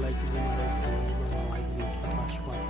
like gumawa like dito para sa mga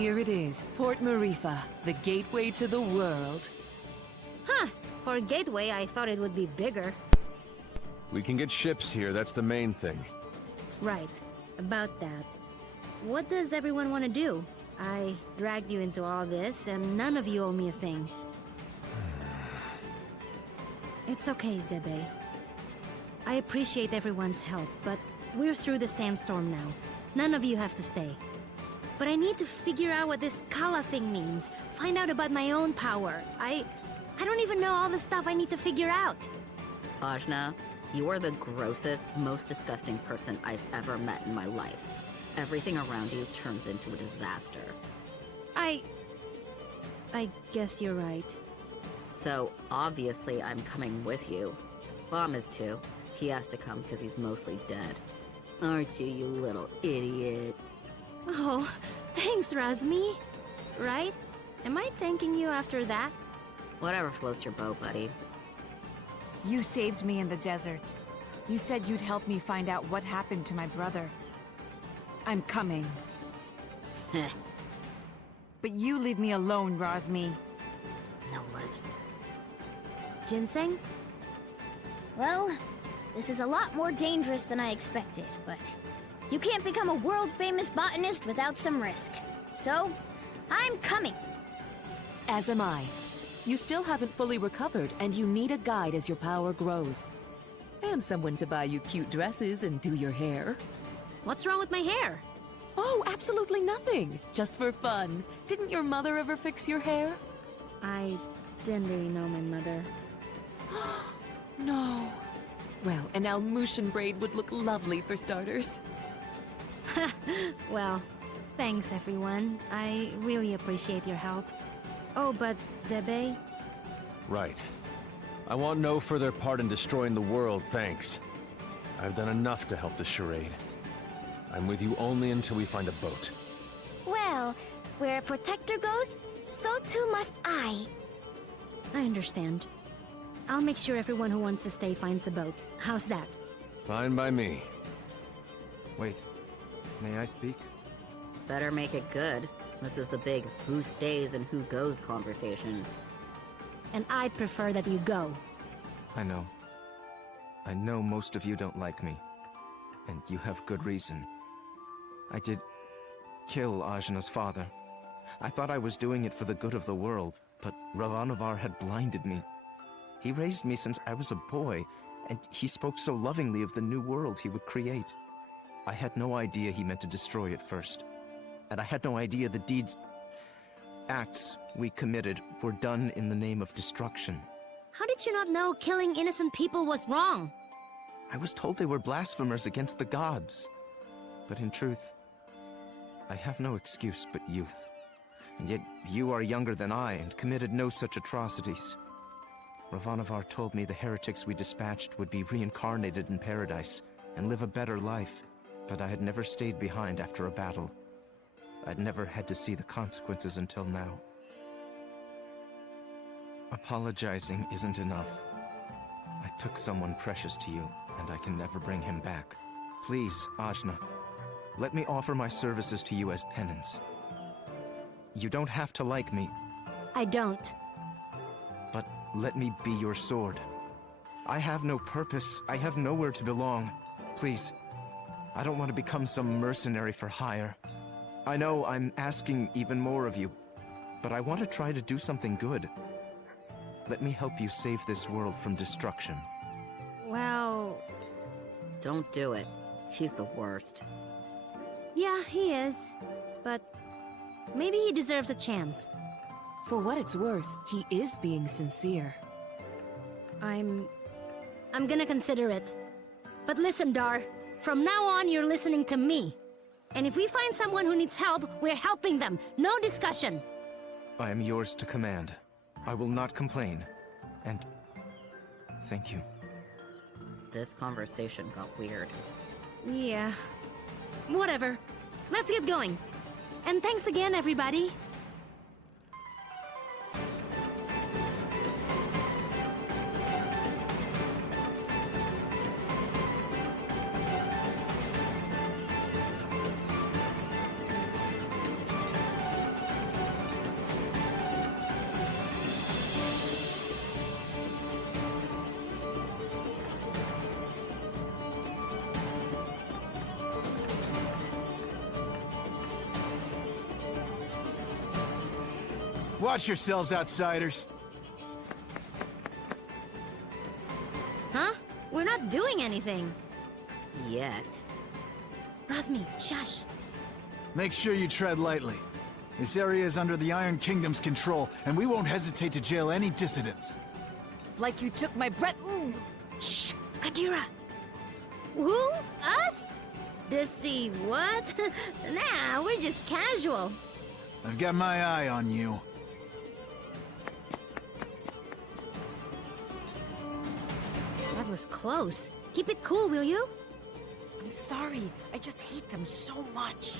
Here it is, Port Marifa, the gateway to the world. Huh. For a gateway, I thought it would be bigger. We can get ships here, that's the main thing. Right. About that. What does everyone want to do? I dragged you into all this, and none of you owe me a thing. It's okay, Zebe. I appreciate everyone's help, but we're through the sandstorm now. None of you have to stay. But I need to figure out what this Kala thing means. Find out about my own power. I don't even know all the stuff I need to figure out. Ajna, you are the grossest, most disgusting person I've ever met in my life. Everything around you turns into a disaster. I guess you're right. So, obviously I'm coming with you. Bomb is too. He has to come because he's mostly dead. Aren't you, you little idiot? Oh, thanks, Razmi. Right? Am I thanking you after that? Whatever floats your boat, buddy. You saved me in the desert. You said you'd help me find out what happened to my brother. I'm coming. But you leave me alone, Razmi. No lips. Ginseng? Well, this is a lot more dangerous than I expected, but you can't become a world-famous botanist without some risk. So, I'm coming. As am I. You still haven't fully recovered, and you need a guide as your power grows. And someone to buy you cute dresses and do your hair. What's wrong with my hair? Oh, absolutely nothing. Just for fun. Didn't your mother ever fix your hair? I didn't really know my mother. No. Well, an Almutian braid would look lovely for starters. Well, thanks everyone. I really appreciate your help. Oh, but Zebe? Right. I want no further part in destroying the world, thanks. I've done enough to help the charade. I'm with you only until we find a boat. Well, where a protector goes, so too must I. I understand. I'll make sure everyone who wants to stay finds a boat. How's that? Fine by me. Wait, may I speak? Better make it good. This is the big who stays and who goes conversation. And I'd prefer that you go. I know. I know most of you don't like me. And you have good reason. I did kill Ajna's father. I thought I was doing it for the good of the world, but Ravanavar had blinded me. He raised me since I was a boy, and he spoke so lovingly of the new world he would create. I had no idea he meant to destroy it first. And I had no idea the acts we committed were done in the name of destruction. How did you not know killing innocent people was wrong? I was told they were blasphemers against the gods. But in truth, I have no excuse but youth. And yet you are younger than I and committed no such atrocities. Ravanavar told me the heretics we dispatched would be reincarnated in paradise and live a better life, but I had never stayed behind after a battle. I'd never had to see the consequences until now. Apologizing isn't enough. I took someone precious to you, and I can never bring him back. Please, Ajna, let me offer my services to you as penance. You don't have to like me, I don't. but let me be your sword. I have no purpose. I have nowhere to belong. Please, I don't want to become some mercenary for hire. I know I'm asking even more of you, but I want to try to do something good. Let me help you save this world from destruction. Well, Don't do it. He's the worst. yeah, he is. But maybe he deserves a chance. For what it's worth, he is being sincere. I'm gonna consider it. But listen, Dar. From now on, you're listening to me. And if we find someone who needs help, we're helping them. No discussion. I am yours to command. I will not complain. And thank you. This conversation got weird. Yeah. Whatever. Let's get going. And thanks again, everybody. Watch yourselves, outsiders. Huh? We're not doing anything. Yet. Rosmi, shush. Make sure you tread lightly. This area is under the Iron Kingdom's control, and we won't hesitate to jail any dissidents. Like you took my breath. Shh, Kadira. Who? Us? Deceive what? Nah, we're just casual. I've got my eye on you. That was close. Keep it cool, will you? I'm sorry. I just hate them so much.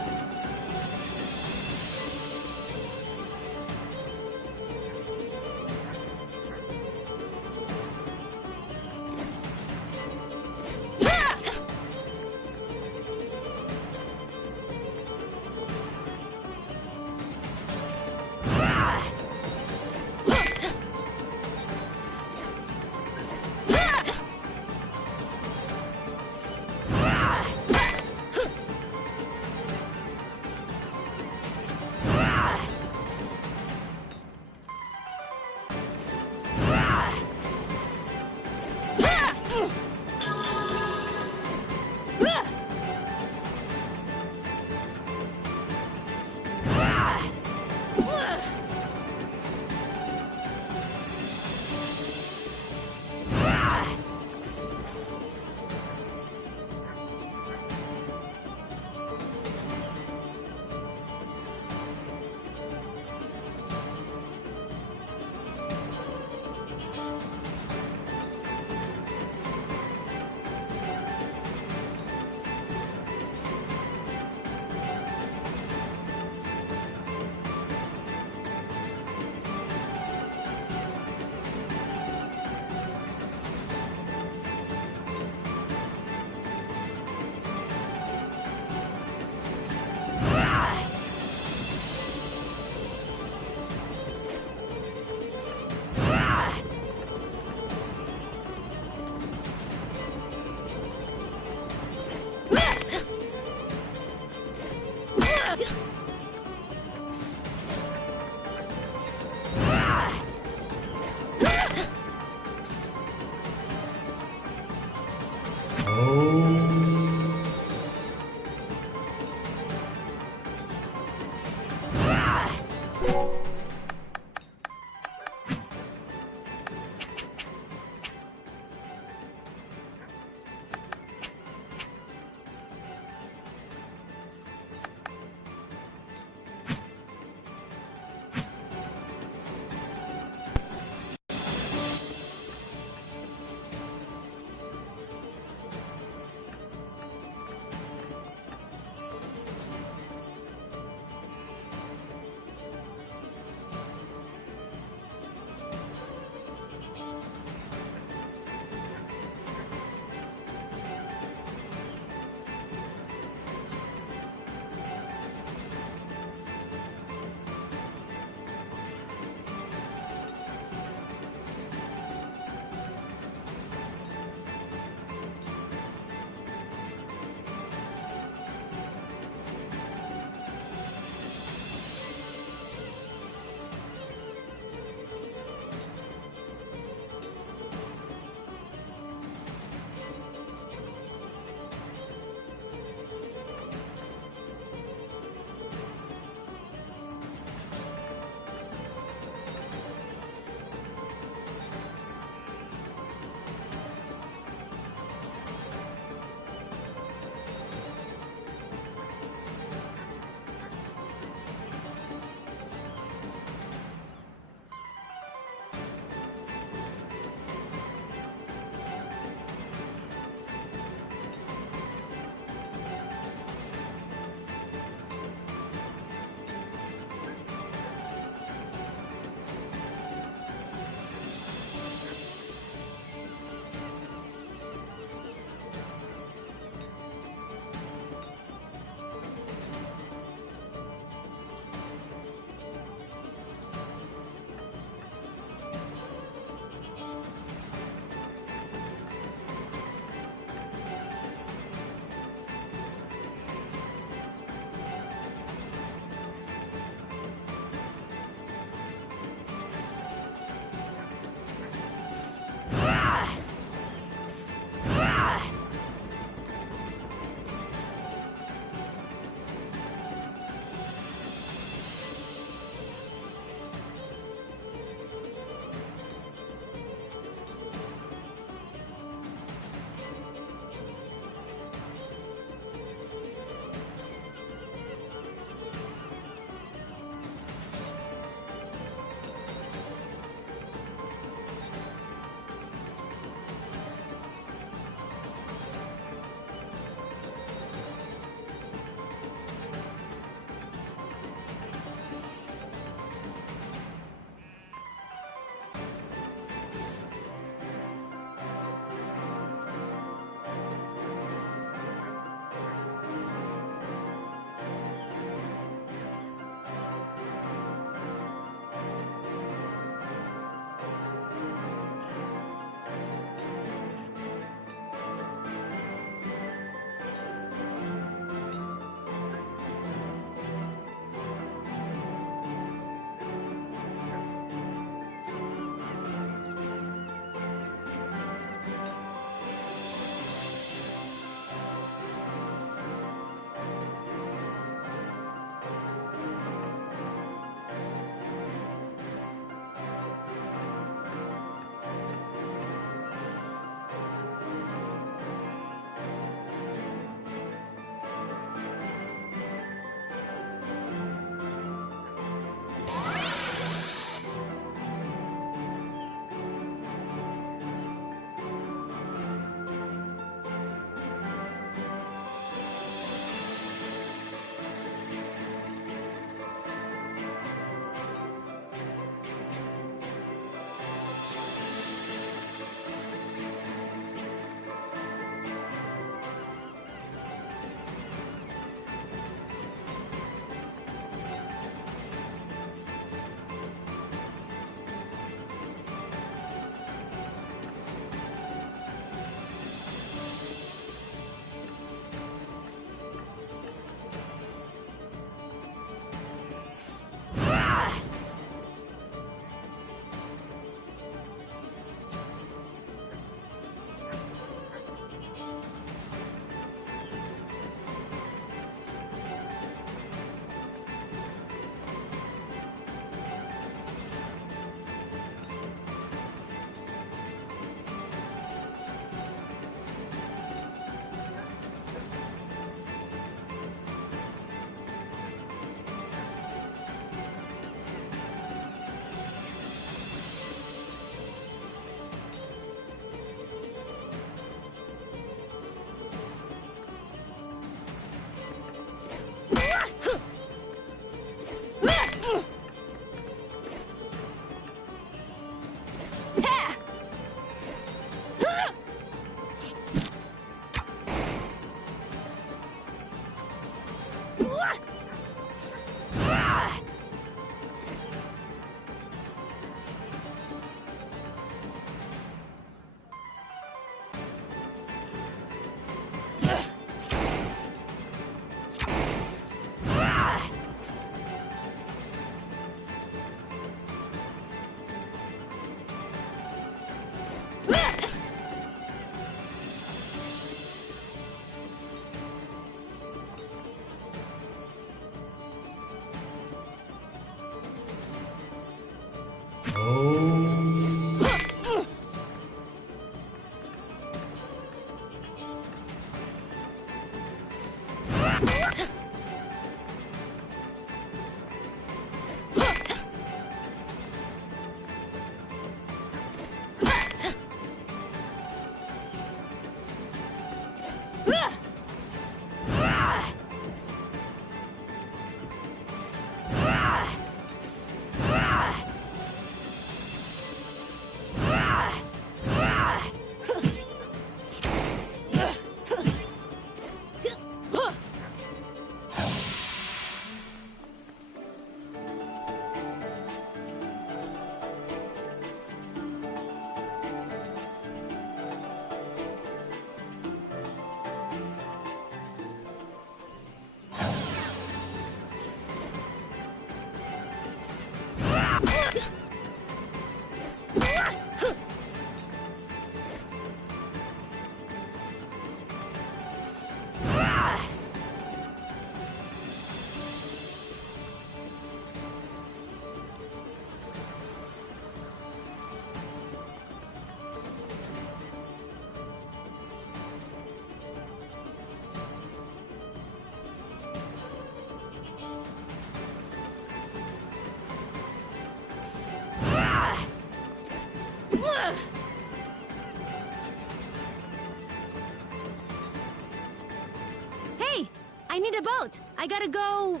Hey, I need a boat. I gotta go...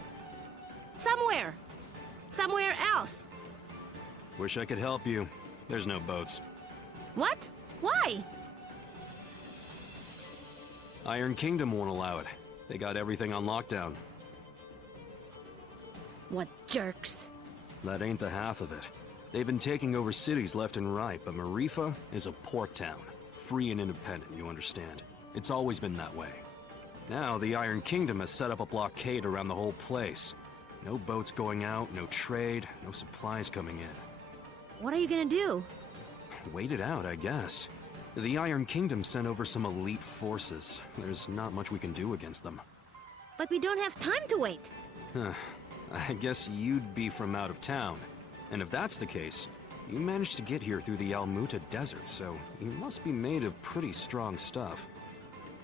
somewhere. Somewhere else. Wish I could help you. There's no boats. What? Why? Iron Kingdom won't allow it. They got everything on lockdown. What jerks. That ain't the half of it. They've been taking over cities left and right, but Marifa is a port town. Free and independent, you understand. It's always been that way. Now, the Iron Kingdom has set up a blockade around the whole place. No boats going out, no trade, no supplies coming in. What are you gonna do? Wait it out, I guess. The Iron Kingdom sent over some elite forces. There's not much we can do against them. But we don't have time to wait. I guess you'd be from out of town. And if that's the case, you managed to get here through the Almuta Desert, so you must be made of pretty strong stuff.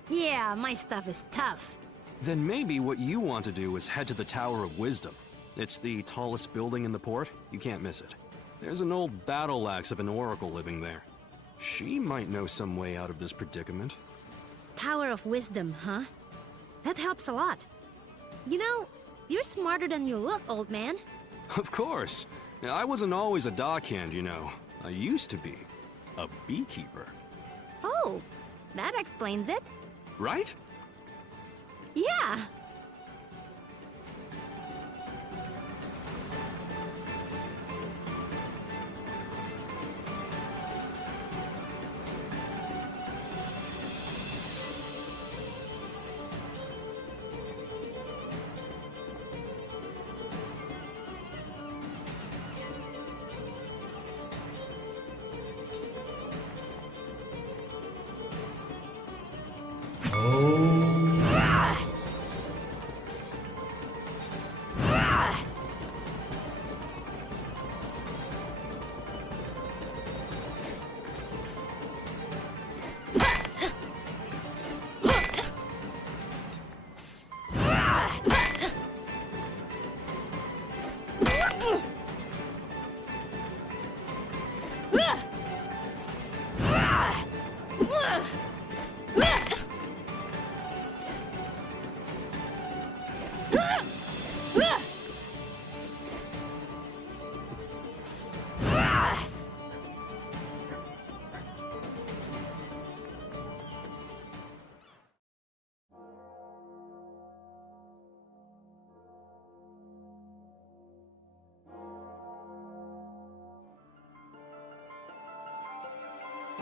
Yeah, my stuff is tough. Then maybe what you want to do is head to the Tower of Wisdom. It's the tallest building in the port. You can't miss it. There's an old battle axe of an oracle living there. She might know some way out of this predicament. Tower of Wisdom, huh? That helps a lot. You know, you're smarter than you look, old man. Of course. I wasn't always a dockhand, you know. I used to be a beekeeper. Oh, that explains it. Right? Yeah.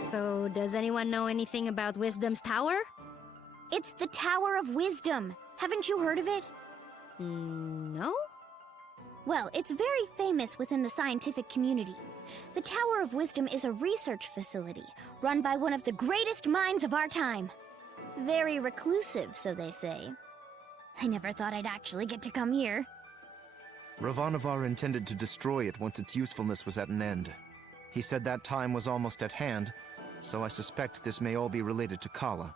So, does anyone know anything about Wisdom's Tower? It's the Tower of Wisdom. Haven't you heard of it? No? Well, it's very famous within the scientific community. The Tower of Wisdom is a research facility run by one of the greatest minds of our time. Very reclusive, so they say. I never thought I'd actually get to come here. Ravanavar intended to destroy it once its usefulness was at an end. He said that time was almost at hand, so I suspect this may all be related to Kala.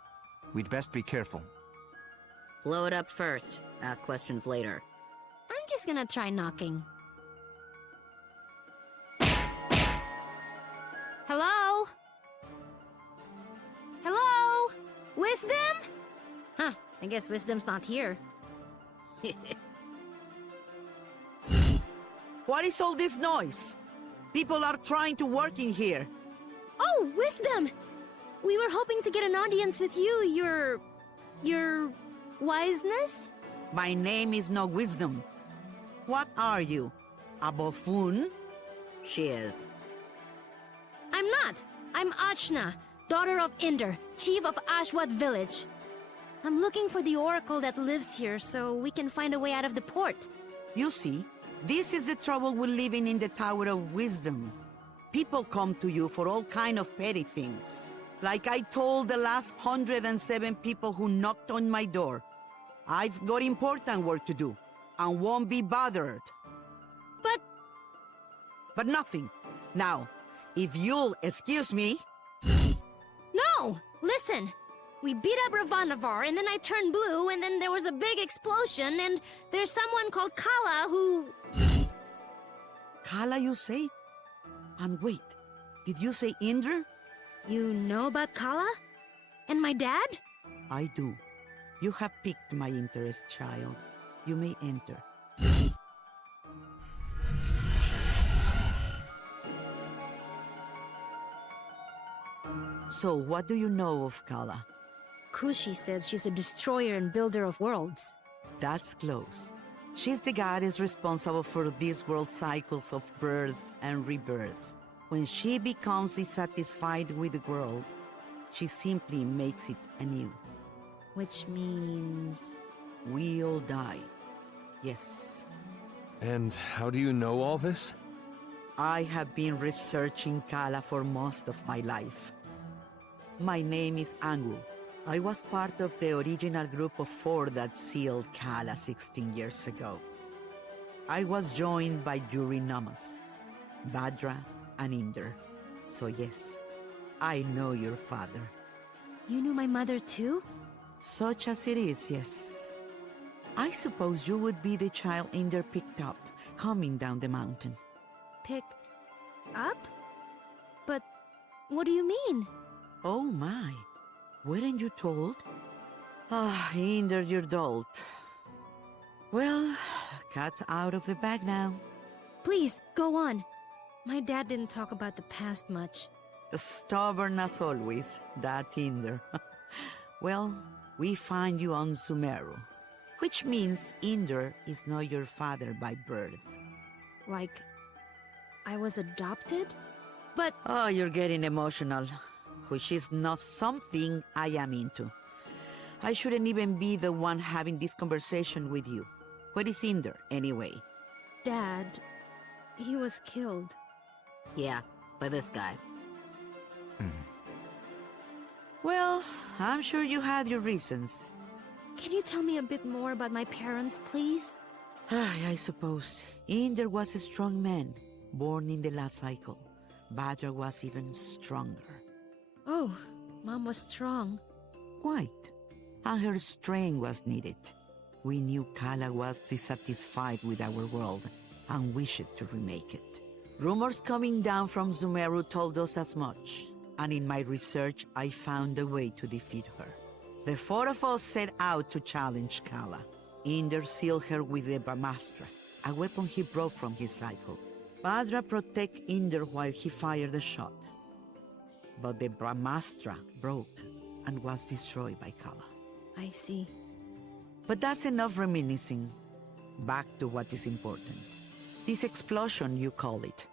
We'd best be careful. Blow it up first. Ask questions later. I'm just gonna try knocking. Hello? Hello? Wisdom? Huh, I guess Wisdom's not here. What is all this noise? People are trying to work in here. Oh, Wisdom! We were hoping to get an audience with you, your wiseness? My name is no Wisdom. What are you? A buffoon? She is. I'm not. I'm Achna, daughter of Inder, chief of Ashwat village. I'm looking for the oracle that lives here so we can find a way out of the port. You see, this is the trouble with living in the Tower of Wisdom. People come to you for all kind of petty things. Like I told the last 107 people who knocked on my door. I've got important work to do, and won't be bothered. But nothing. Now, if you'll excuse me... No! Listen! We beat up Ravanavar, and then I turned blue, and then there was a big explosion, and there's someone called Kala who... Kala, you say? And wait, did you say Indra? You know about Kala? And my dad? I do. You have piqued my interest, child. You may enter. So, what do you know of Kala? Kushi says she's a destroyer and builder of worlds. That's close. She's the goddess responsible for these world cycles of birth and rebirth. When she becomes dissatisfied with the world, she simply makes it anew. Which means... we all die. Yes. And how do you know all this? I have been researching Kala for most of my life. My name is Angu. I was part of the original group of 4 that sealed Kala 16 years ago. I was joined by Yuri Namas, Badra, and Inder. So yes, I know your father. You knew my mother too? Such as it is, yes. I suppose you would be the child Inder picked up, coming down the mountain. Picked up? But what do you mean? Oh my, weren't you told? Ah, Inder, your dolt. Well, cat's out of the bag now. Please, go on. My dad didn't talk about the past much. Stubborn as always, that Inder. Well, we find you on Sumeru, which means Inder is not your father by birth. Like, I was adopted? But... Oh, you're getting emotional, which is not something I am into. I shouldn't even be the one having this conversation with you. Where is Inder, anyway? Dad, he was killed. Yeah, by this guy. Well, I'm sure you had your reasons. Can you tell me a bit more about my parents, please? I suppose. Inder was a strong man, born in the last cycle. Badra was even stronger. Oh, Mom was strong. Quite. And her strength was needed. We knew Kala was dissatisfied with our world and wished to remake it. Rumors coming down from Sumeru told us as much, and in my research I found a way to defeat her. The 4 of us set out to challenge Kala. Inder sealed her with the Brahmastra, a weapon he brought from his cycle. Badra protected Inder while he fired the shot. But the Brahmastra broke and was destroyed by Kala. I see. But that's enough reminiscing. Back to what is important. This explosion, you call it.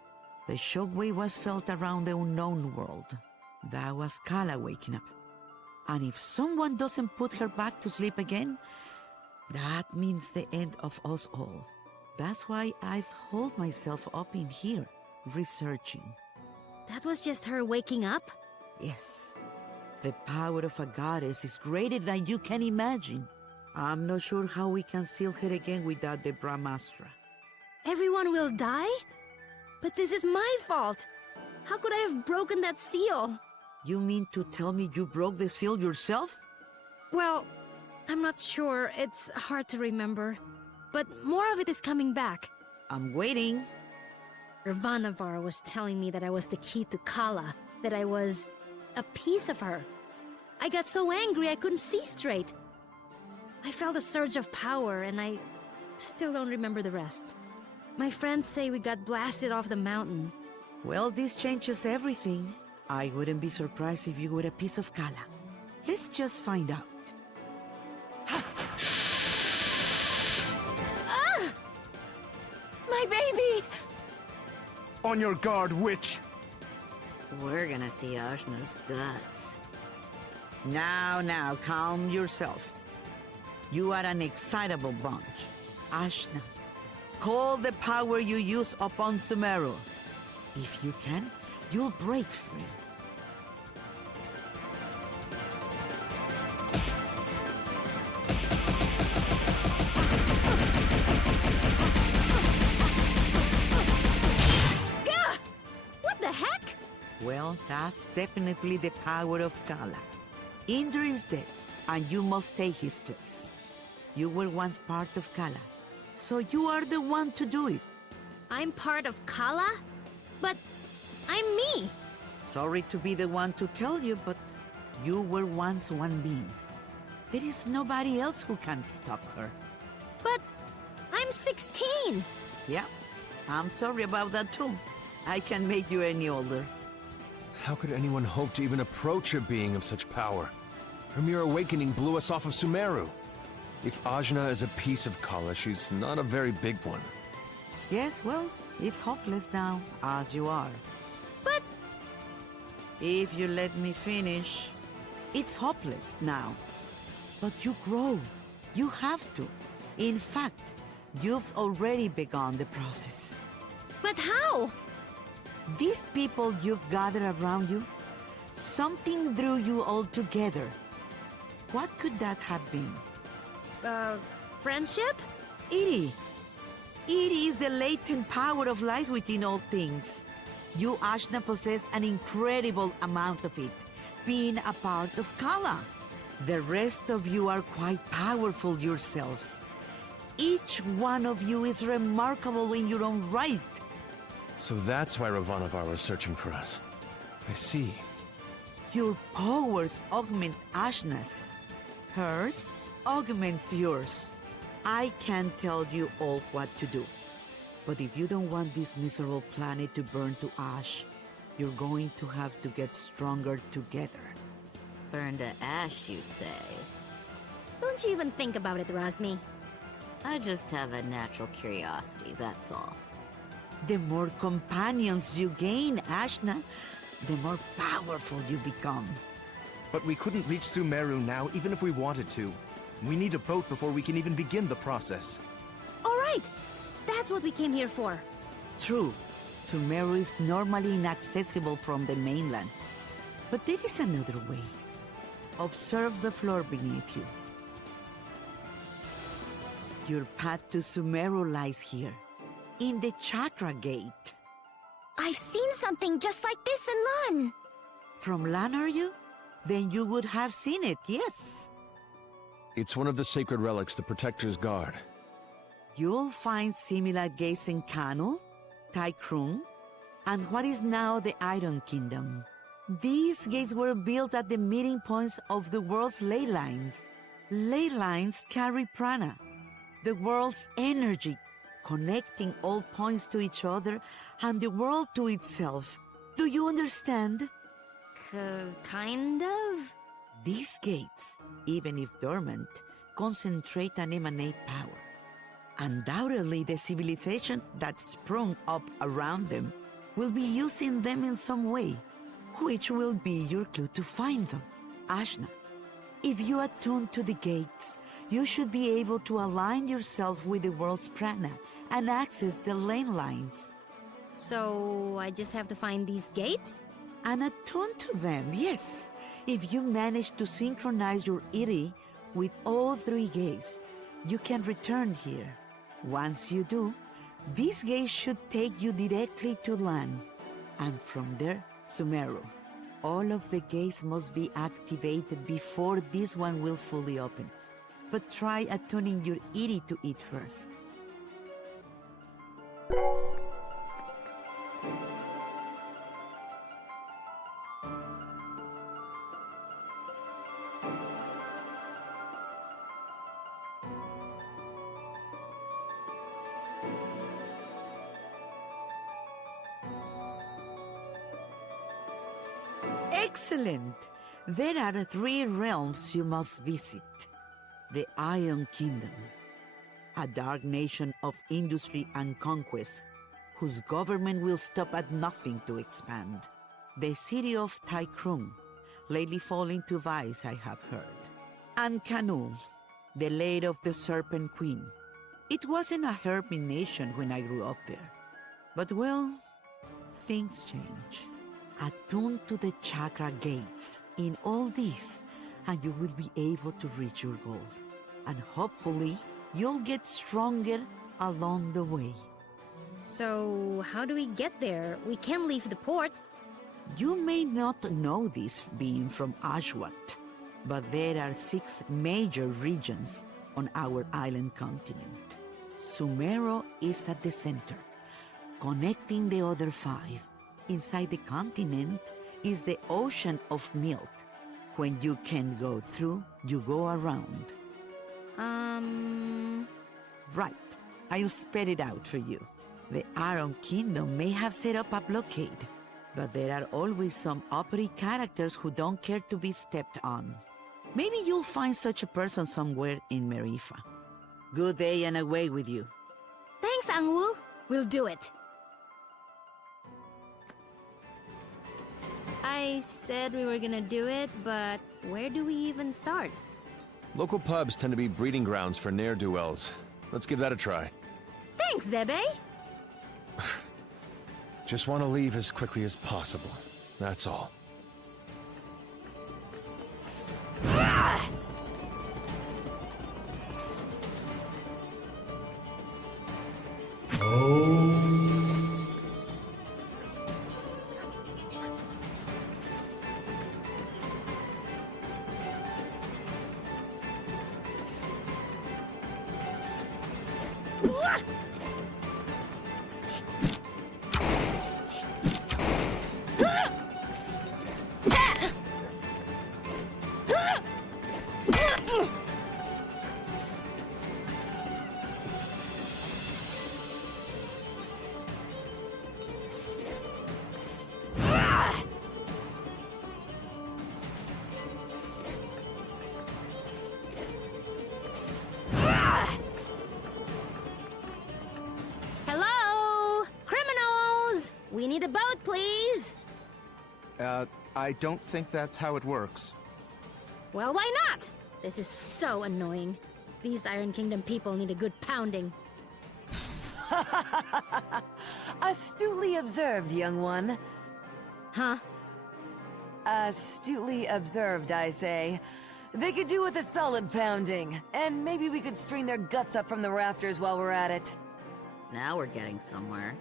The shockwave was felt around the unknown world. That was Kala waking up. And if someone doesn't put her back to sleep again, that means the end of us all. That's why I've holed myself up in here, researching. That was just her waking up? Yes. The power of a goddess is greater than you can imagine. I'm not sure how we can seal her again without the Brahmastra. Everyone will die? But this is my fault. How could I have broken that seal? You mean to tell me you broke the seal yourself? Well, I'm not sure. It's hard to remember. But more of it is coming back. I'm waiting. Ravanavar was telling me that I was the key to Kala, that I was a piece of her. I got so angry I couldn't see straight. I felt a surge of power, and I still don't remember the rest. My friends say we got blasted off the mountain. Well, this changes everything. I wouldn't be surprised if you were a piece of Kala. Let's just find out. Ah! My baby! On your guard, witch! We're gonna see Ajna's guts. Now, calm yourself. You are an excitable bunch. Ajna, call the power you use upon Sumeru. If you can, you'll break free. Gah! What the heck? Well, that's definitely the power of Kala. Indra is dead, and you must take his place. You were once part of Kala, so you are the one to do it. I'm part of Kala? But I'm me. Sorry to be the one to tell you, but you were once one being. There is nobody else who can stop her. But I'm 16. Yeah, I'm sorry about that too. I can make you any older. How could anyone hope to even approach a being of such power? Her mere awakening blew us off of Sumeru. If Ajna is a piece of Kala, she's not a very big one. Yes, well, it's hopeless now, as you are. But if you let me finish, it's hopeless now. But you grow. You have to. In fact, you've already begun the process. But how? These people you've gathered around you, something drew you all together. What could that have been? Friendship? It is the latent power of life within all things. You, Ajna, possess an incredible amount of it, being a part of Kala. The rest of you are quite powerful yourselves. Each one of you is remarkable in your own right. So that's why Ravanavar was searching for us. I see. Your powers augment Ajna's. Hers augments yours. I can tell you all what to do. But if you don't want this miserable planet to burn to ash, you're going to have to get stronger together. Burn to ash, you say? Don't you even think about it, Rosmi. I just have a natural curiosity, that's all. The more companions you gain, Ajna, the more powerful you become. But we couldn't reach Sumeru now, even if we wanted to. We need a boat before we can even begin the process. All right. That's what we came here for. True. Sumeru is normally inaccessible from the mainland. But there is another way. Observe the floor beneath you. Your path to Sumeru lies here, in the Chakra Gate. I've seen something just like this in Lun. From Lan, are you? Then you would have seen it, yes. It's one of the sacred relics the Protector's guard. You'll find similar gates in Kanu, Taikrung, and what is now the Iron Kingdom. These gates were built at the meeting points of the world's ley lines. Ley lines carry prana, the world's energy, connecting all points to each other and the world to itself. Do you understand? Kind of? These gates, even if dormant, concentrate and emanate power. Undoubtedly, the civilizations that sprung up around them will be using them in some way. which will be your clue to find them. Ashna, if you attune to the gates, you should be able to align yourself with the world's prana and access the lane lines. So I just have to find these gates? And attune to them, yes. If you manage to synchronize your iri with all three gates, you can return here. Once you do, these gates should take you directly to land. And from there, Sumeru. All of the gates must be activated before this one will fully open. But try attuning your iri to it first. Excellent! There are 3 realms you must visit. The Iron Kingdom, a dark nation of industry and conquest, whose government will stop at nothing to expand. The city of Tykrung, lately falling to vice, I have heard. And Kanu, the lair of the Serpent Queen. It wasn't a hermit nation when I grew up there. But well, things change. Attune to the chakra gates in all this, and you will be able to reach your goal. And hopefully, you'll get stronger along the way. So, how do we get there? We can't leave the port. You may not know this being from Ashwat, but there are 6 major regions on our island continent. Sumero is at the center, connecting the other 5. Inside the continent is the Ocean of Milk. When you can't go through, you go around. Right. I'll spell it out for you. The Iron Kingdom may have set up a blockade, but there are always some uppity characters who don't care to be stepped on. Maybe you'll find such a person somewhere in Marifa. Good day and away with you. Thanks, Angwu. We'll do it. I said we were gonna do it, but where do we even start? Local pubs tend to be breeding grounds for ne'er-do-wells. Let's give that a try. Thanks, Zebe! Just want to leave as quickly as possible. That's all. Hello? Criminals! We need a boat, please! I don't think that's how it works. Well, why not? This is so annoying. These Iron Kingdom people need a good pounding. Astutely observed, young one. Huh? Astutely observed, I say. They could do with a solid pounding, and maybe we could string their guts up from the rafters while we're at it. Now we're getting somewhere.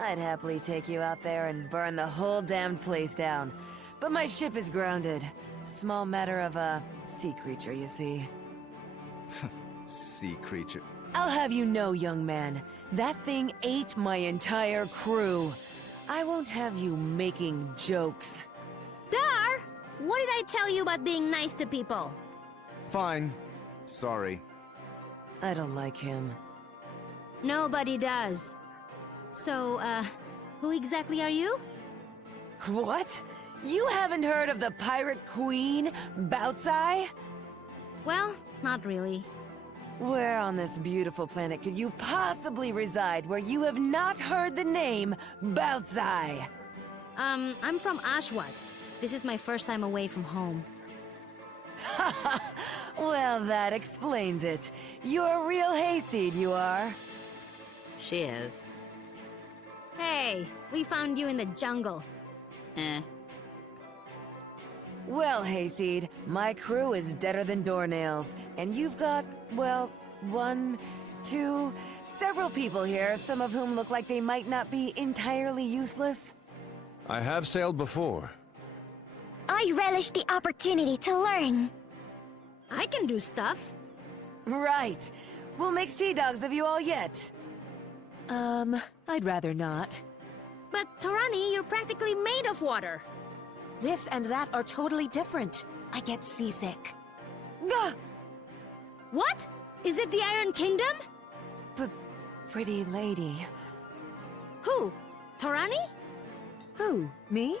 I'd happily take you out there and burn the whole damned place down. But my ship is grounded. Small matter of a sea creature, you see. Sea creature. I'll have you know, young man, that thing ate my entire crew. I won't have you making jokes. Dar! What did I tell you about being nice to people? Fine. Sorry. I don't like him. Nobody does. So, who exactly are you? What? You haven't heard of the pirate queen, Bautzai? Well, not really. Where on this beautiful planet could you possibly reside where you have not heard the name Bautzai? I'm from Ashwat. This is my first time away from home. Well, that explains it. You're a real hayseed, you are. She is. Hey, we found you in the jungle. Well, hayseed, my crew is deader than doornails, and you've got, well, one, two, several people here, some of whom look like they might not be entirely useless. I have sailed before. I relish the opportunity to learn. I can do stuff. Right. We'll make sea dogs of you all yet. I'd rather not. But Torani, you're practically made of water. This and that are totally different. I get seasick. Gah! What? Is it the Iron Kingdom? Pretty lady. Who? Torani? Who? Me?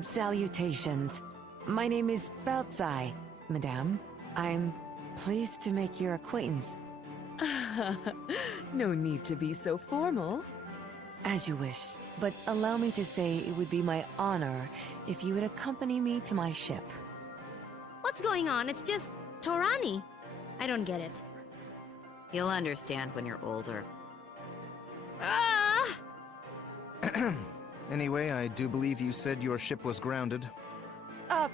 Salutations. My name is Beltzai, madame. I'm pleased to make your acquaintance. No need to be so formal. As you wish, but allow me to say it would be my honor if you would accompany me to my ship. What's going on? It's just Torani. I don't get it. You'll understand when you're older. Ah! Anyway, I do believe you said your ship was grounded.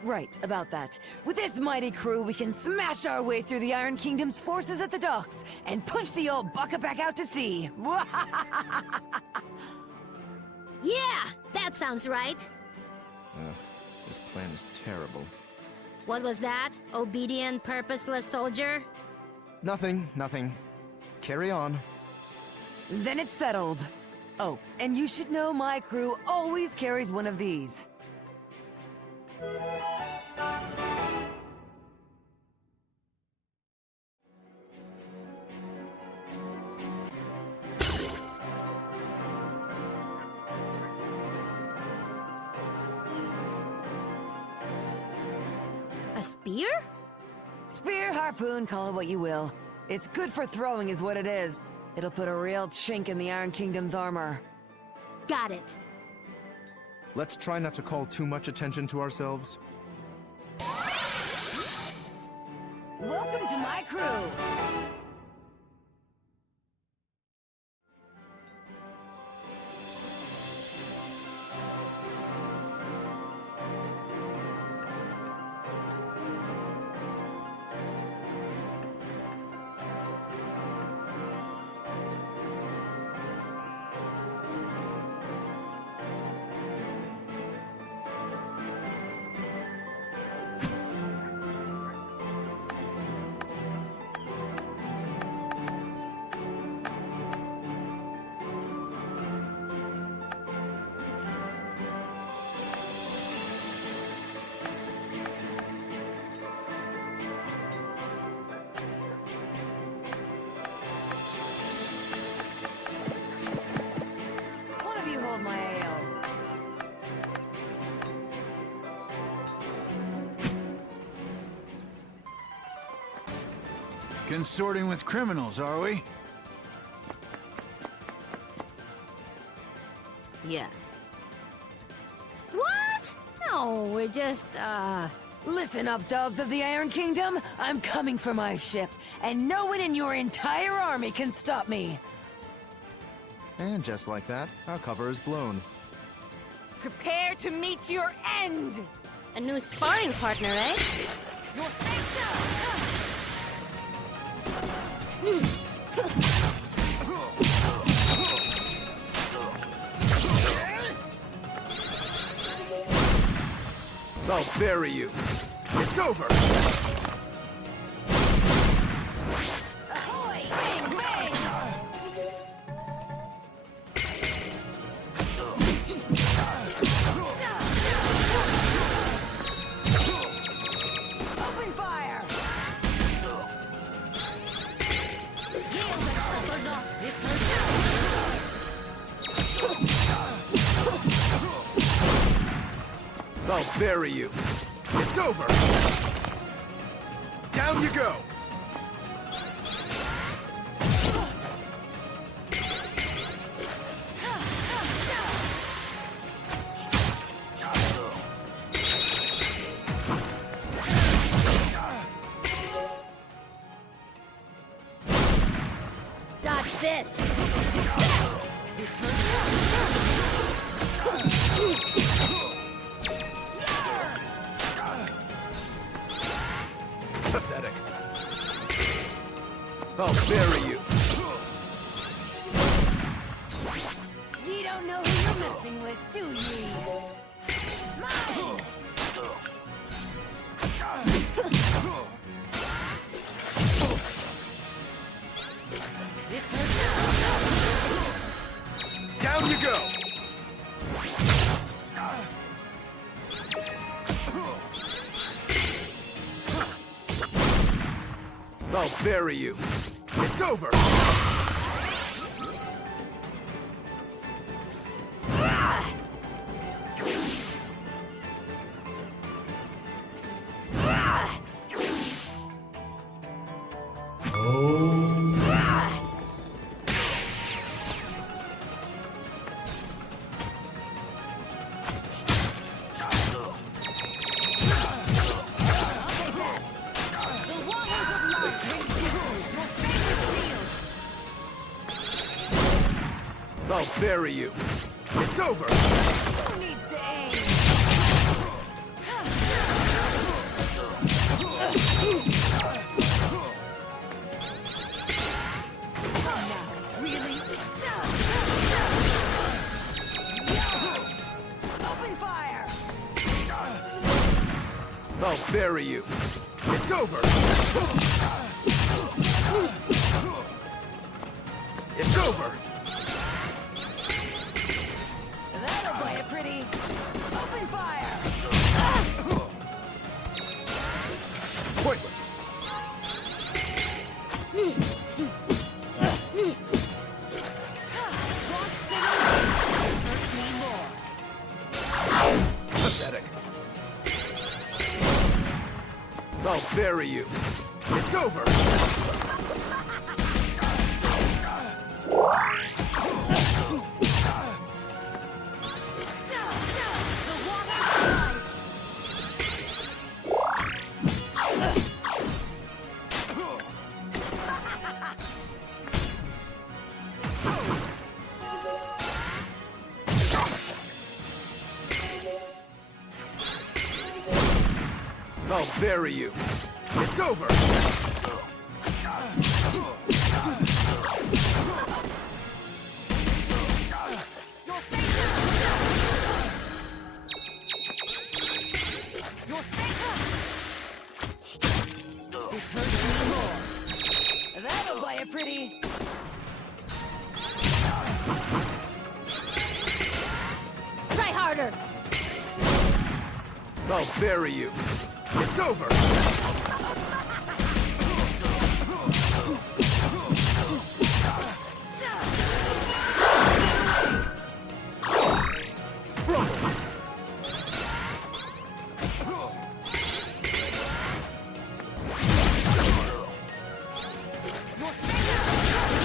Right, about that. With this mighty crew, we can smash our way through the Iron Kingdom's forces at the docks and push the old bucket back out to sea. Yeah, that sounds right. This plan is terrible. What was that? Obedient, purposeless soldier? Nothing. Carry on. Then it's settled. Oh, and you should know my crew always carries one of these. A spear? Spear, harpoon, call it what you will. It's good for throwing is what it is. It'll put a real chink in the Iron Kingdom's armor. Got it. Let's try not to call too much attention to ourselves. Welcome to my crew! My ale. Consorting with criminals, are we? Yes. What? No, we're just, Listen up, dogs of the Iron Kingdom. I'm coming for my ship, and no one in your entire army can stop me. And just like that, our cover is blown. Prepare to meet your end! a new sparring partner, eh? Your face I'll bury you. It's over. Ahoy! Bang, bang! Open fire! Yield and suffer not. I'll bury you. It's over. Down you go. this! Pathetic. I'll bury you. You don't know who you're messing with, do you? Mine! This hurts. Down you go. I'll bury you. It's over. I'll bury you. It's over. Who needs to aim? Really? Open fire! I'll bury you. It's over. It's over. That'll play it pretty. Open fire! Pointless. Hurts me more. Pathetic. I'll bury you. It's over. I'll bury you. It's over. This hurts me more. That'll play it pretty. Try harder! I'll bury you. It's over.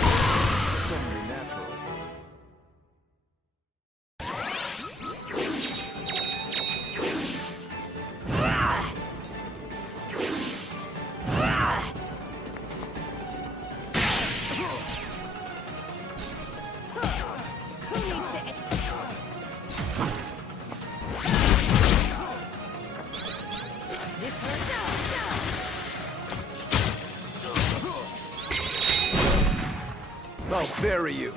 It's only natural. Who needs to aim? This hurts. I'll bury you.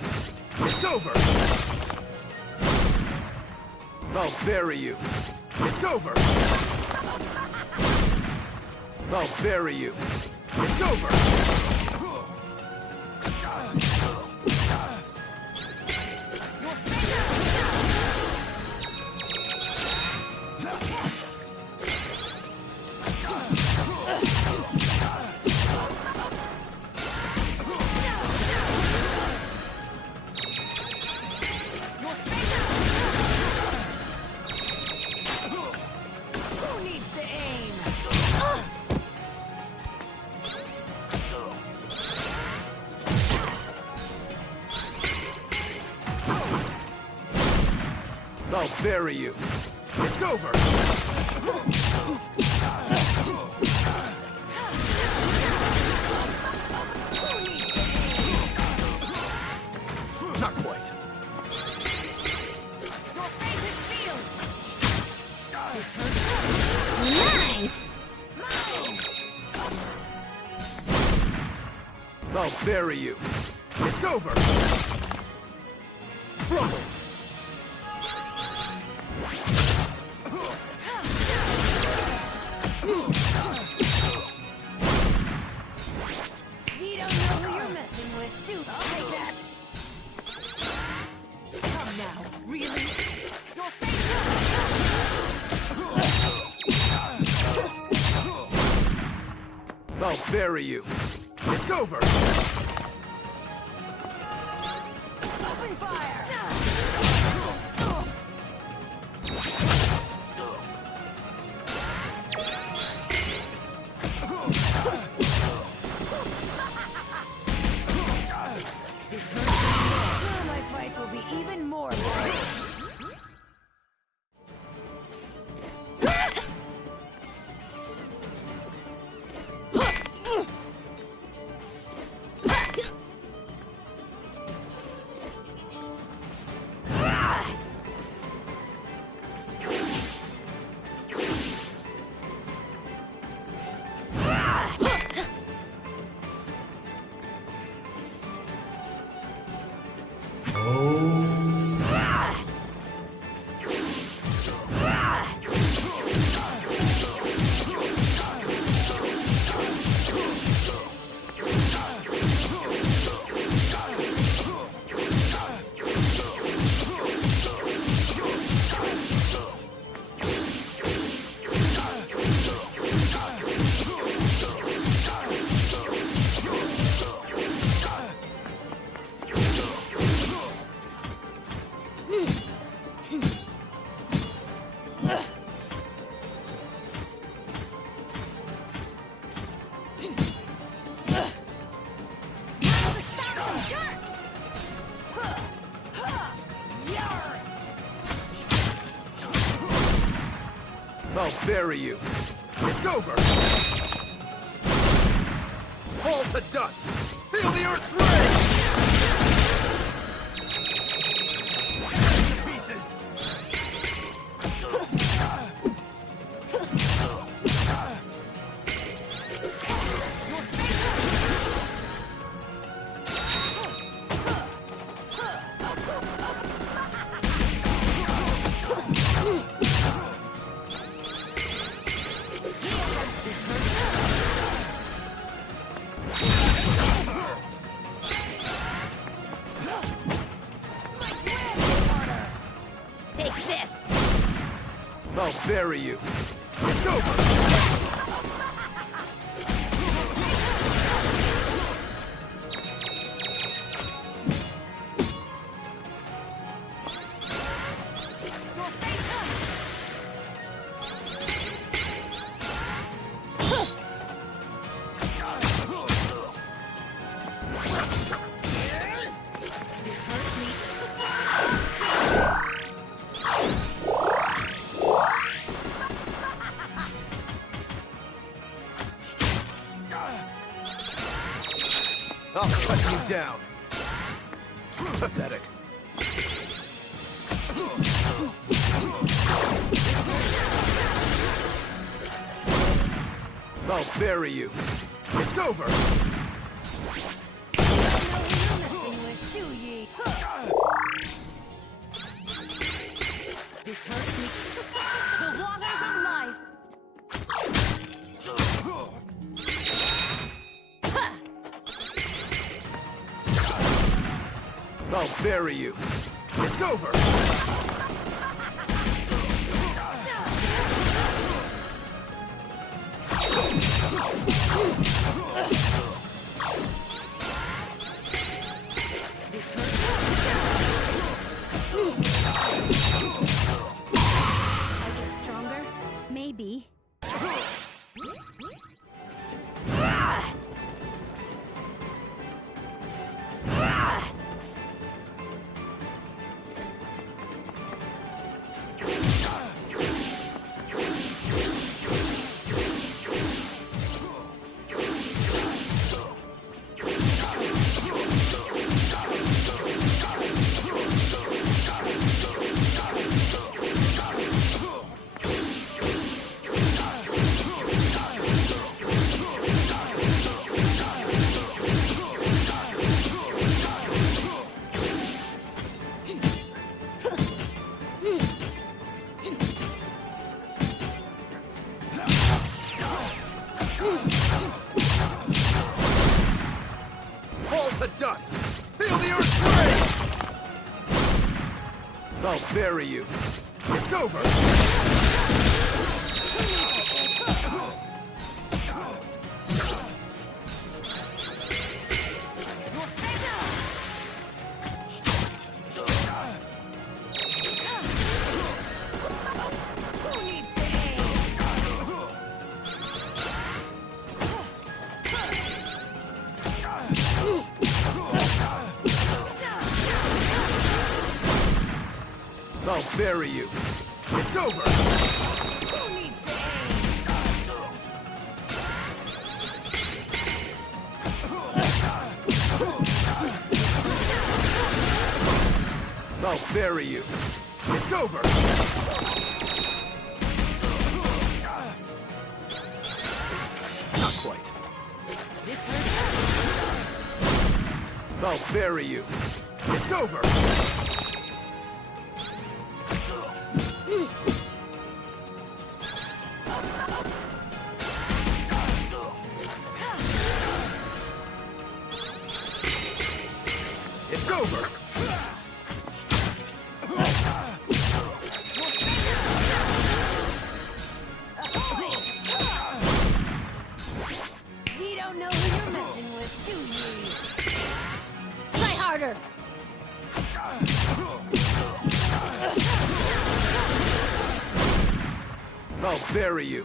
It's over. I'll bury you. It's over. I'll bury you. It's over. Who needs to aim? I'll bury you. It's over. Nice! I'll bury you. It's over. Rumble. You don't know who you're messing with, do you? Take that. Come now, really? Your face. I'll bury you. It's over. Open fire. This hurts. Now my fights will be even more boring. I'll bury you. It's over. Fall to dust. Feel the earth's rage. Pieces. Take this! I'll bury you. It's over. I'll cut you down. Pathetic. I'll bury you. It's over. This hurts me. The waters of life. I'll bury you. It's over. I get stronger? Maybe. us! Feel the earthquake! I'll bury you. It's over! I'll bury you. It's over! Who needs to I'll bury you. It's over! Not quite. I'll bury you. It's over! It's over! You don't know who you're messing with, do you? Try harder! I'll bury you.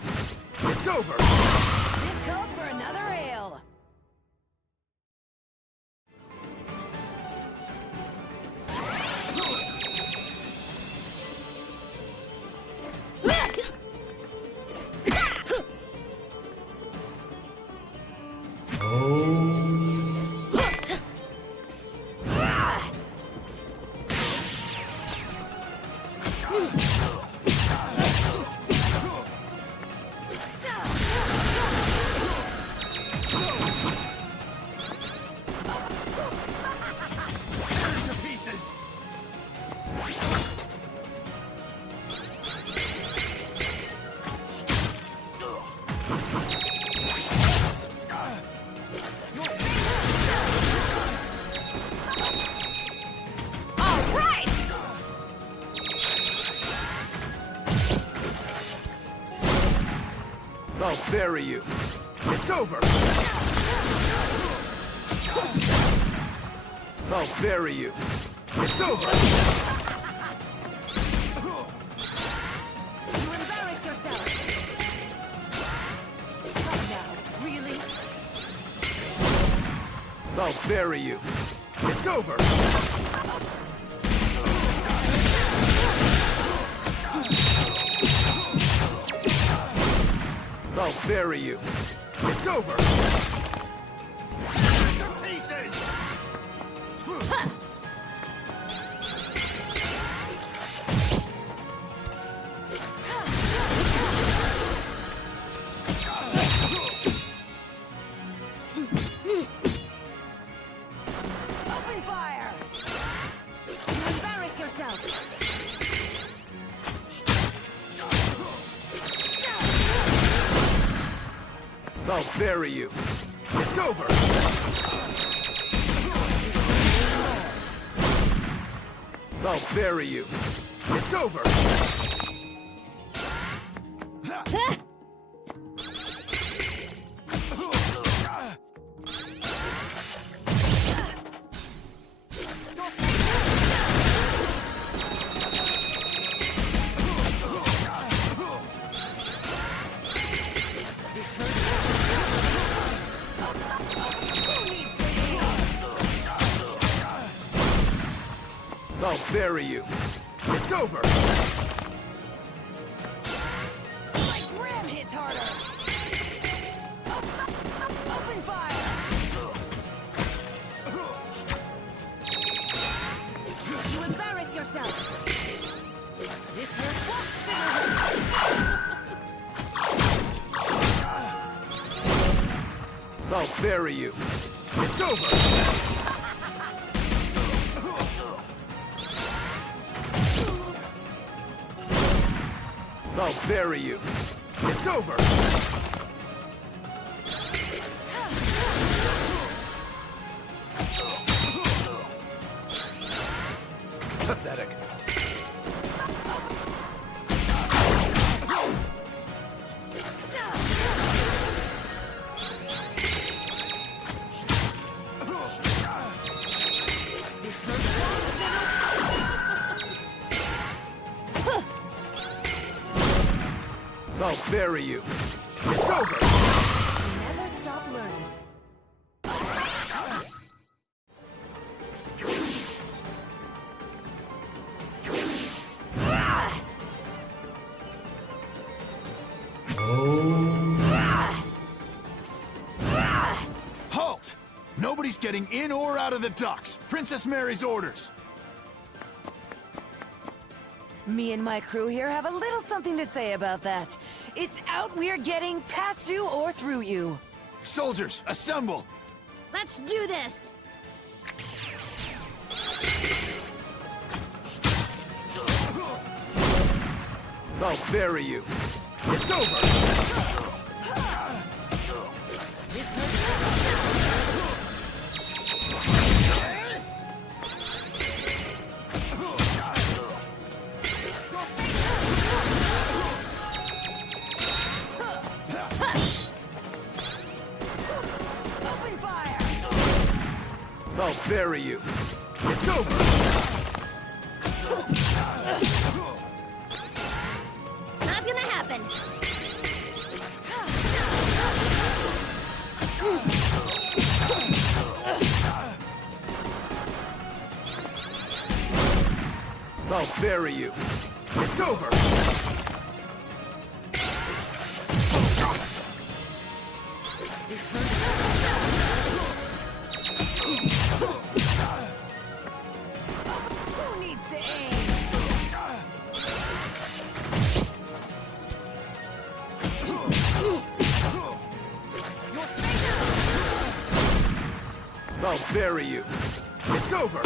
It's over! This calls for another ale. To pieces! All right! I'll bury you. It's over! I'll bury you. It's over! You embarrass yourself. Come now, really? I'll bury you. It's over! I'll bury you. It's over! To pieces! Open fire! You embarrass yourself. I'll bury you. It's over! I'll bury you. It's over! I'll bury you. It's over! My ram hits harder. Open fire! You embarrass yourself. This hurts. I'll bury you. It's over! I'll bury you. It's over! bury you. It's over! Never stop learning. Halt! Nobody's getting in or out of the docks. Princess Mary's orders. Me and my crew here have a little something to say about that. It's out we're getting past you or through you. Soldiers, assemble! Let's do this! I'll bury you. It's over! Open fire! I'll bury you. It's over! Not gonna happen. I'll bury you. It's over! Who needs to aim? I'll bury you. It's over!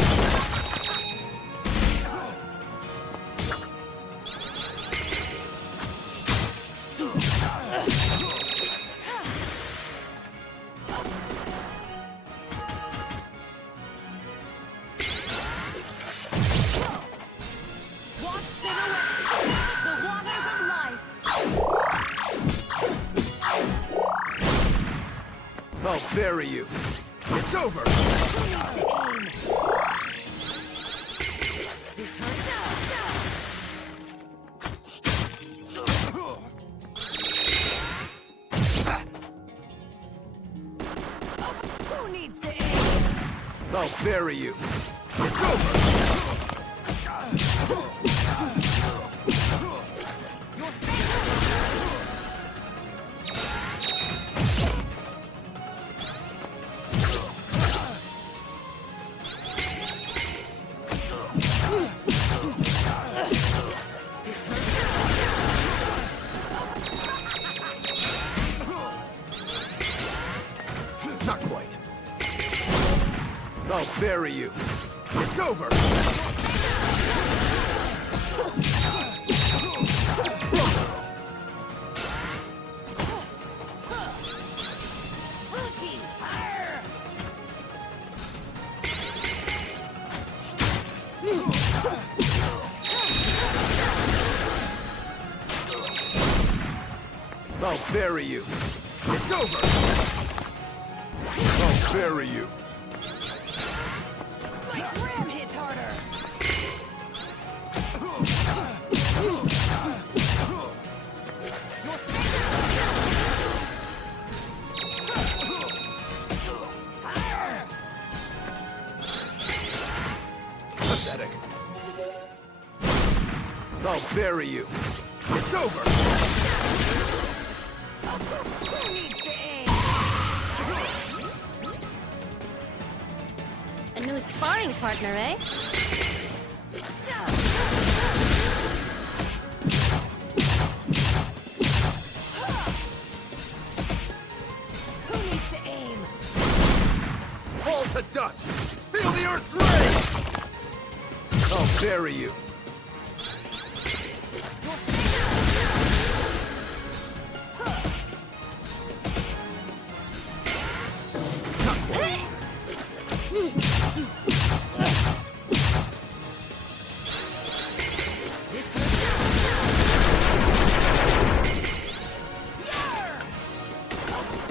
Watch silhouette. The waters of life. I'll bury you. It's over! Who needs to aim? I'll bury you. It's over! Not quite. I'll bury you. It's over! Routine fire! I'll bury you. It's over! I'll bury you. My ram hits harder! Pathetic. I'll bury you. It's over! Who needs to aim? A new sparring partner, eh? Who needs to aim? Fall to dust! Feel the earth's rage! I'll bury you.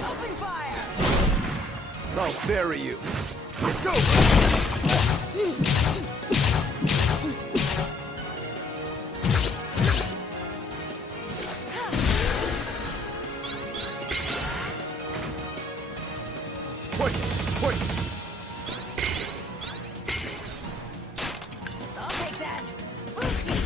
Open fire! I'll bury you. It's over! Points! I'll take that. Boosty.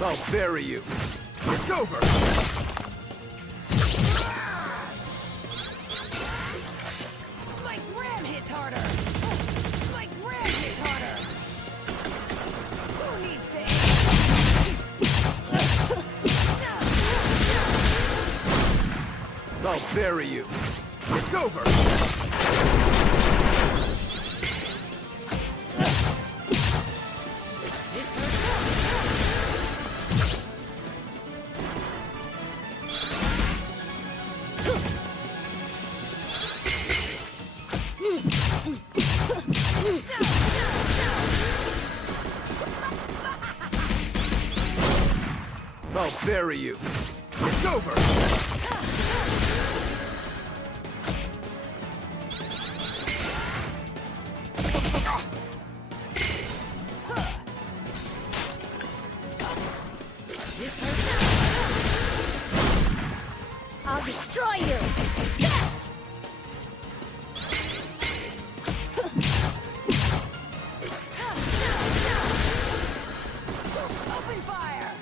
I'll bury you. It's over! My ram hits harder. My ram hits harder. Who needs to I'll bury you. It's over! I'll bury you. It's over! I'll destroy you! open fire.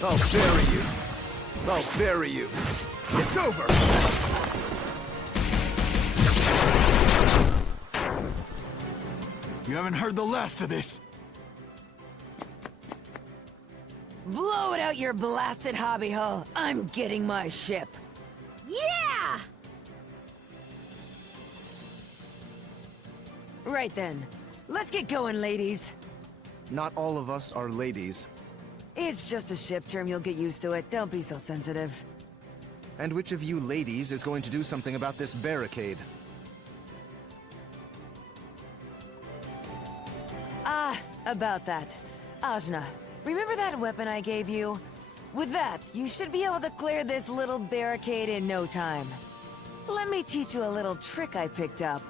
I'll bury you. I'll bury you. It's over! You haven't heard the last of this. Blow it out your blasted hobby hole. I'm getting my ship. Yeah! Right then. Let's get going, ladies. Not all of us are ladies. It's just a ship term, you'll get used to it. Don't be so sensitive. And which of you ladies is going to do something about this barricade? About that. Ajna, remember that weapon I gave you? With that, you should be able to clear this little barricade in no time. Let me teach you a little trick I picked up.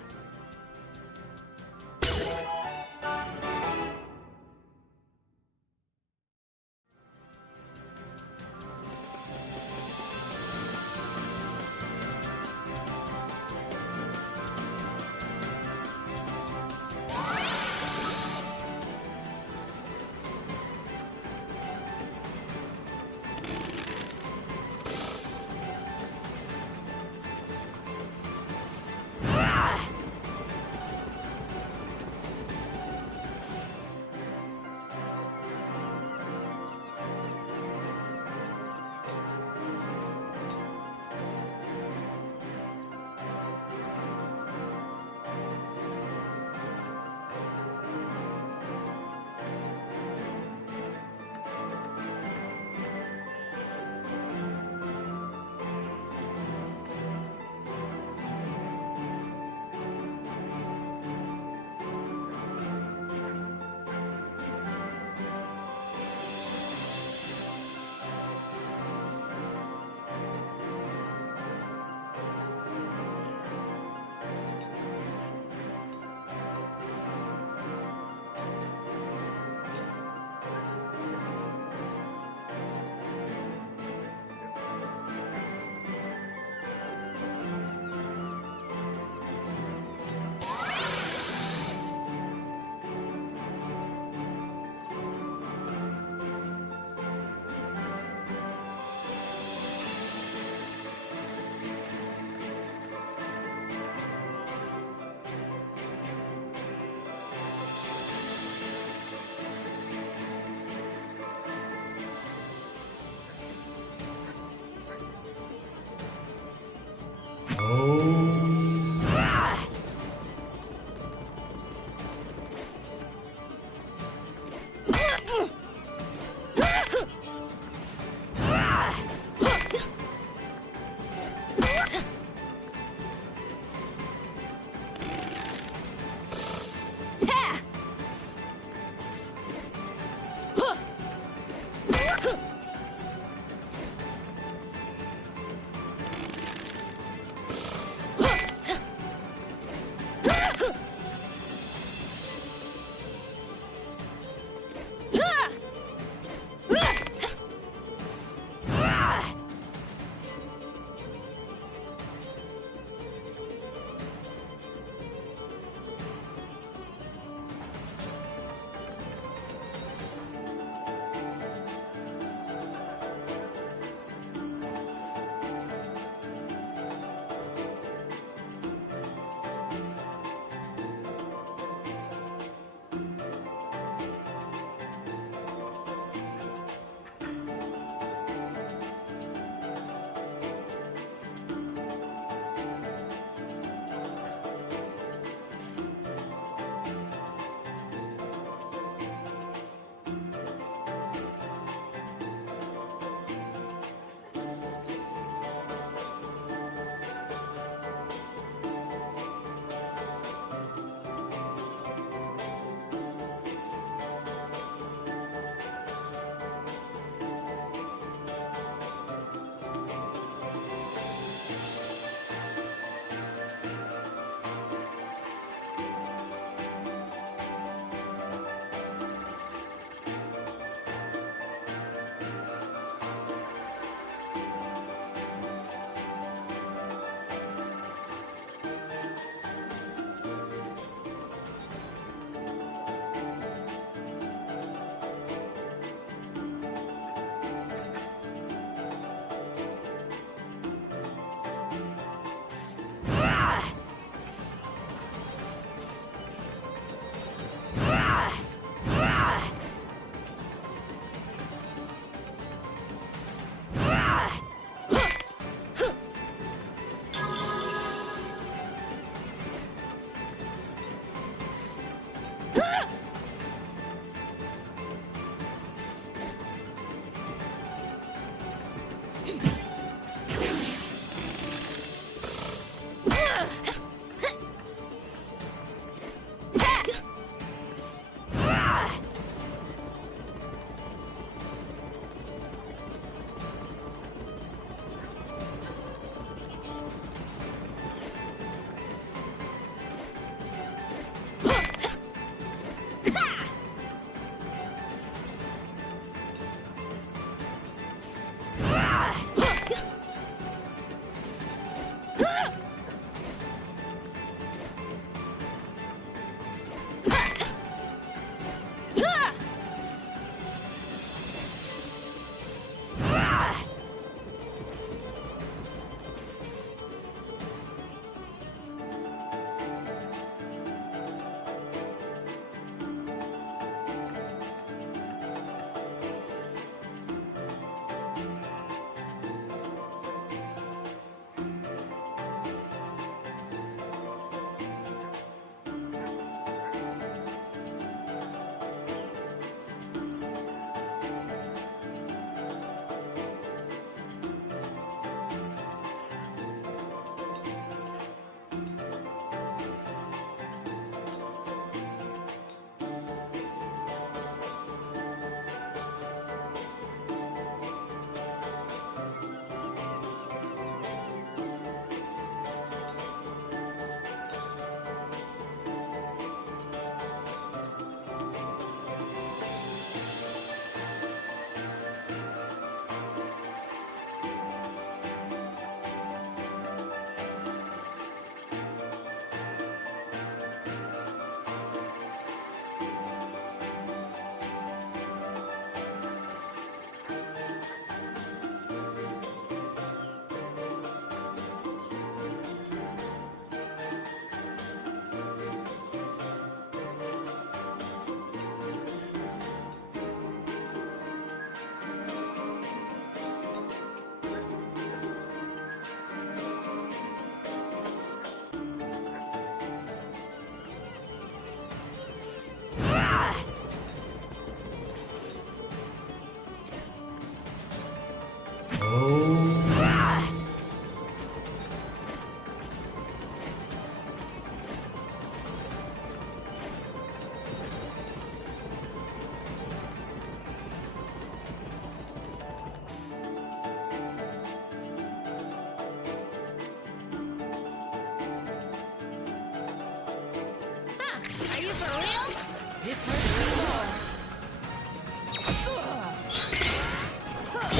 This hurts me more.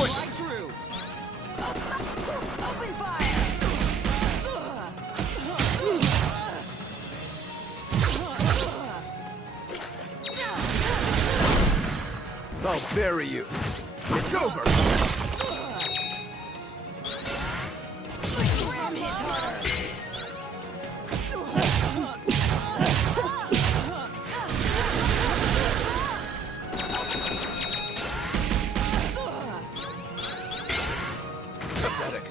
Right through. Open fire. I'll bury you. It's over. Pathetic.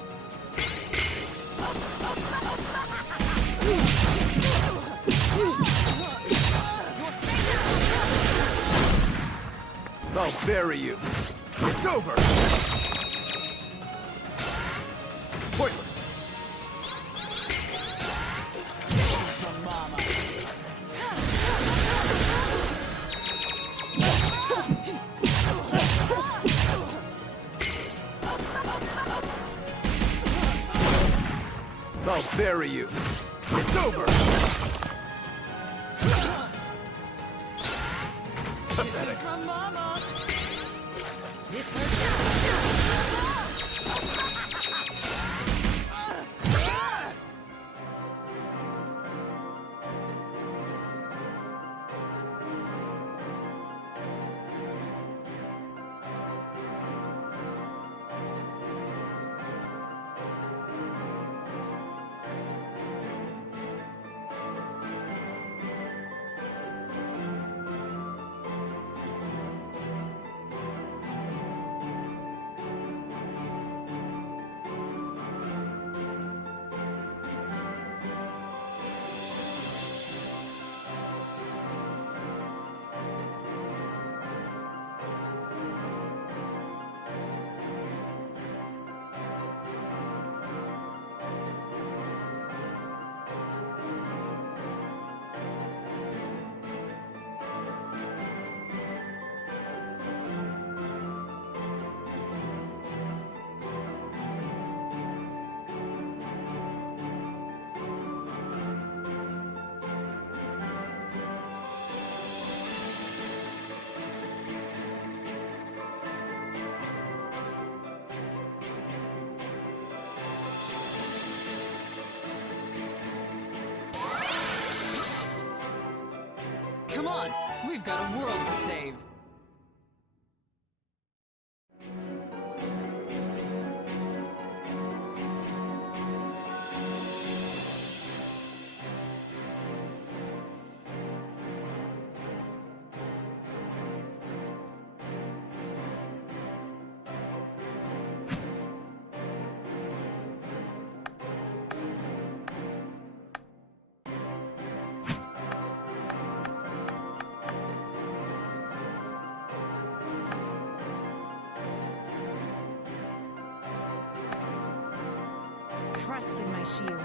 I'll bury you. It's over. Pointless. I'll bury you. It's over. Pathetic. From Mama. This Come on! We've got a world to save! Trust in my shield.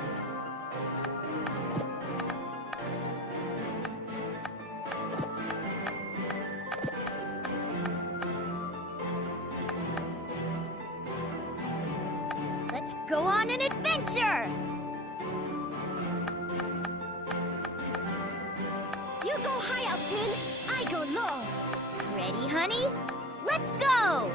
Let's go on an adventure! You go high, Alton. I go low. Ready, honey? Let's go!